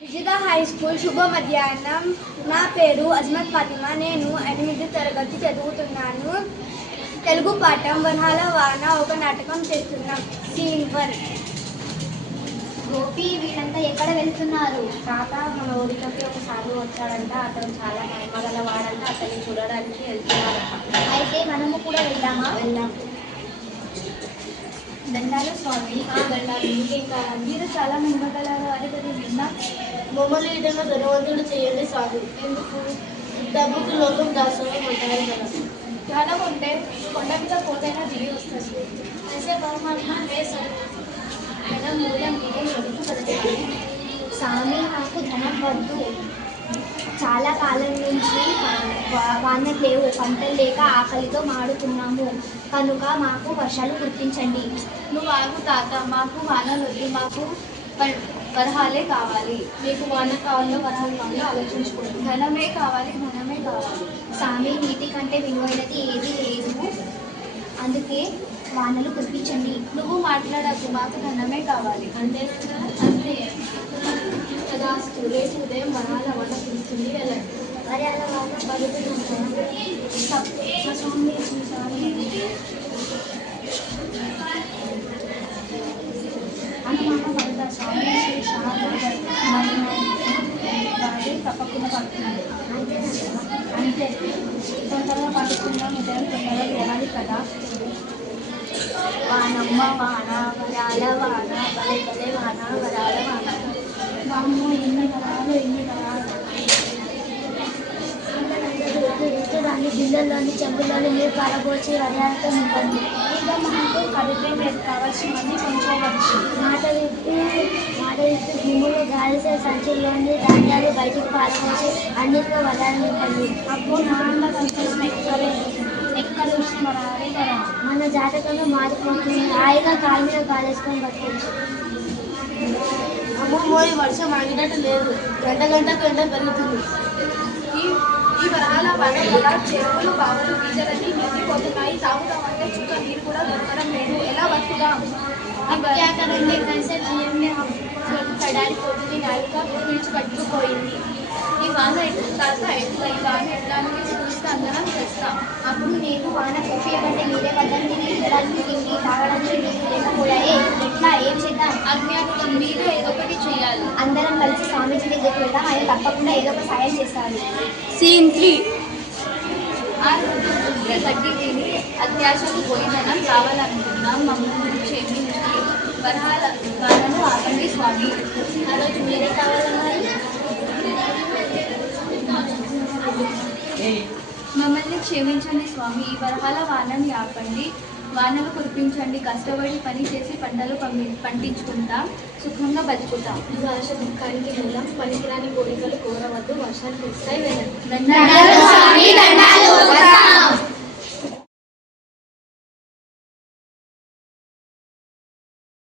Vijitha high school శుభ మధ్యాహ్నం. నా పేరు అజ్మత్ ఫాతిమా. నేను 8వ తరగతి చదువుతున్నాను. తెలుగు పాఠం వరహాల వాన ఒక నాటకం చేస్తున్నాం. సీన్ 1. గోపి, వీళ్ళంతా ఎక్కడ వెళ్తున్నారు? తాత మన ఊరిలోకి ఒకసారి వచ్చాడంట. అతను చాలా మహిమగల వాడంట. అతన్ని చూడడానికి వెళ్తున్నారంట. అయితే మనము కూడా వెళ్దామా? వెళ్దాం. దండాలు స్వామి. దండాలు. ఇంకా మీరు చాలా మహిమగలరు అని కదా విన్నా. మమ్మల్ని ఏదైనా ధనవంతుడు చేయండి సాగు. ఎందుకు? డబ్బుకి లోకం దాసోహం అంటారు కదా. ధనం ఉంటే కొండ మీద పోతైనా దిగి వస్తుంది. అయితే పరమాత్మ ధనం మూలం మీరే ఎదుగు కదండి. స్వామి, నాకు ధనం వద్దు. చాలా కాలం నుంచి వానలు లేవు, పంటలు లేక ఆకలితో మాడుతున్నాము. కనుక మాకు వర్షాలు కురిపించండి. నువ్వు ఆగు తాత, మాకు వానలు వద్దు, మాకు వరహాలే కావాలి. మీకు వాన కావాలో వరహాలు కావాలో ఆలోచించుకోండి. ధనమే కావాలి, ధనమే కావాలి. స్వామి, నీటి కంటే విలువైనది ఏది లేదు. అందుకే వానలు కురిపించండి. నువ్వు మాట్లాడకు, మాకు ధనమే కావాలి. అంతే అంతే. కదా. రేపు ఉదయం వరహాల వాన కురుస్తుంది, వెళ్ళండి. మరి అలా వాన పడుతుంది. అనుమానం పడతా స్వామి. తప్పకుండా పడుతుంది. అంతే. తొందరగా పడుకుందాం, ఉదయం తొందరగా లేవాలి కదా. వానమ్మ వాన, వరాల వాన, బలే బలే వాన, వరాల వాన. వామ్మో, ఎన్ని వరాలు, ఎన్ని వరాలు. దాన్ని బిళ్ళల్లోని చెంబుల్లోని నీరు పారబోచి వరయాలతో నింపండి. ఇంకా మనకు కడిపే లేదు, కావాల్సినవన్నీ కొంచెవచ్చు. మాట విప్పి భూములు గాలిసే సంచుల్లోని ధాన్యాలు బయటకు పారబోచి అన్నిటిలో వరాలు నింపండి. అప్పుడు నాన్న సంతోషం ఎక్కడ చూసిన వరాలే కదా. మన జాతకంలో మారిపోతుంది. హాయిగా కాలు మీద కాలేసుకొని బతకచ్చు. అమ్మో, ఈ వర్షం ఆగినట్టు లేదు. గంటకు ఎండ పెరుగుతుంది. ఈ వరహాల వాన వల్ల చెరువులు, బావులు, బీజలన్నీ నిండిపోతున్నాయి. తాగుదామంటే చుక్క నీరు కూడా దొరకడం లేదు. ఎలా బతుకుదాం? కడారిపోతుంది, నాలుక పీల్చి పట్టుకుపోయింది. ఈ వాన ఎట్లా ఈ వాన ఎట్లా అని చూస్తే అందరం చేస్తాం. అప్పుడు నేను వాన కురిపించకంటే మీరే పడ్డానికి తినడానికి తిండి తాగడానికి నీళ్ళు లేకపోయాయి. ఎట్లా, ఏం చేద్దాం? అజ్ఞానులు మీరే ఏదో ఒకటి చేయాలి. అందరం కలిసి స్వామీజీ దగ్గరికి వెళ్దాం. ఆయన తప్పకుండా ఏదో ఒక సాయం చేస్తారు. సీన్ 3. ఆ రోజు ఉగ్ర గడ్డి తిని అత్యాశకు పోయిదనం కావాలనుకున్నాం. మమ్మల్ని క్షమించి వరహాల వానను ఆపండి స్వామి. ఆ రోజు మీరే కావాలన్నారు. మమ్మల్ని క్షమించండి స్వామి. ఈ వరహాల వానని ఆపండి, వానలు కురిపించండి. కష్టపడి పని చేసి పంటలు పండించుకుంటాం, సుఖంగా బతుకుతాం. వర్ష దుఃఖానికి మూలం. పనికిరాని కోరికలు కోరవద్దు. వర్షాలు కురుస్తాయి, వెళ్ళండి. ధన్యవాదాలు.